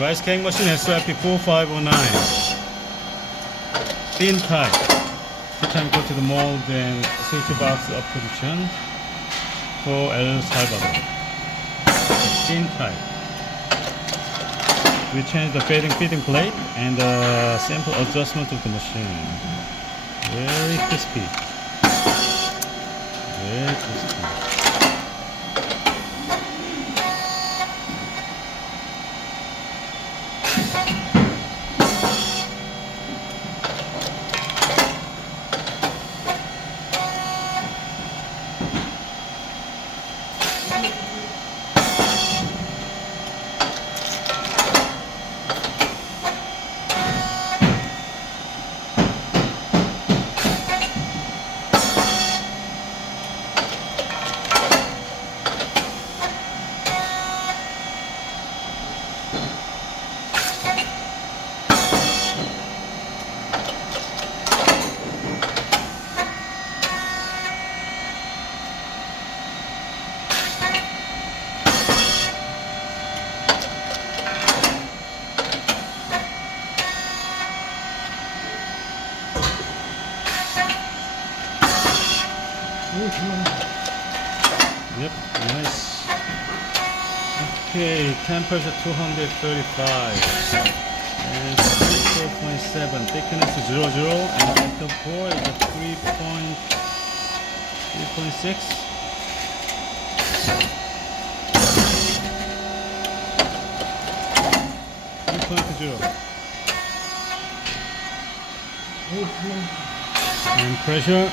Rice cake machine SYP4509. Thin type. Each time go to the mold and switch box up position for El Salvador. Thin type. We change the feeding plate and the simple adjustment of the machine. Very crispy. Very crispy. Yep, nice. Okay, temperature 235 and 4.7, thickness 0, and at the core is a 3.6. And pressure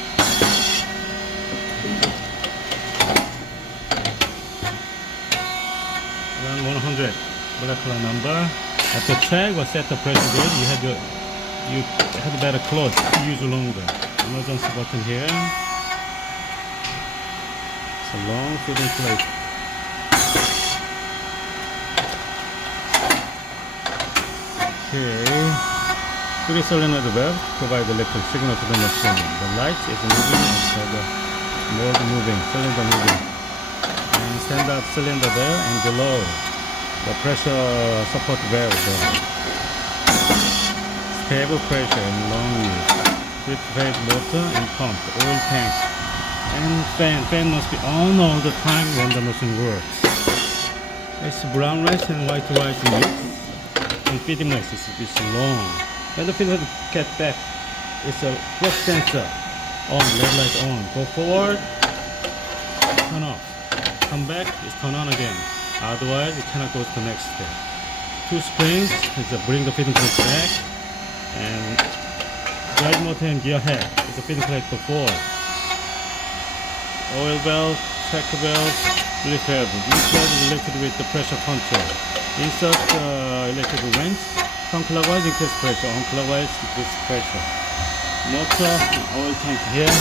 around 100, molecular number. After check or set the pressure gauge, you had better close to use longer. Emergency button here. It's a long feeding plate. Okay. 3 solenoid valve provide electric signal to the machine. The light is moving and the mold moving, cylinder moving. And standard cylinder there and below the pressure support valve there. Stable pressure and long use. 3-phase motor and pump, oil tank, and fan. Fan must be on all the time when the machine works. It's brown rice and white rice mix. And feeding rice is long. When the feeder get back, it's a flux sensor. On, red light on. Go forward, turn off. Come back, it's turn on again. Otherwise, it cannot go to the next step. 2 springs is bring the feeding plate back. And drive motor and gear head is the feeding plate before. Oil valve, check valve, relief valve. Relief valve is related with the pressure control. Insert electrical wrench. Clockwise increase pressure, clockwise decrease pressure. Motor, oil tank here.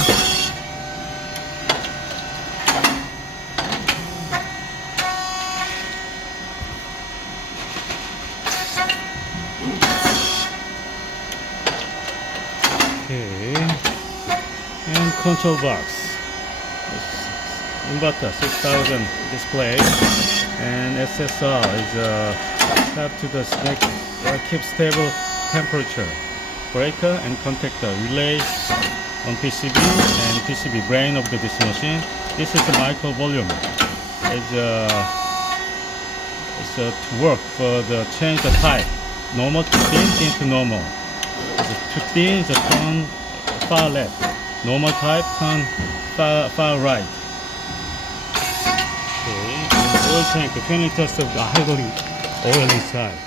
Okay. And control box. Inverter 6000 display. And SSR is tap to the snake. Keep stable temperature. Breaker and contactor relay on PCB and PCB brain of this machine. This is the micro volume. It's to work for the change the type. Normal to thin to normal. To thin is a turn far left. Normal type turn far right. Okay. And oil tank 20 liters of idling oil inside.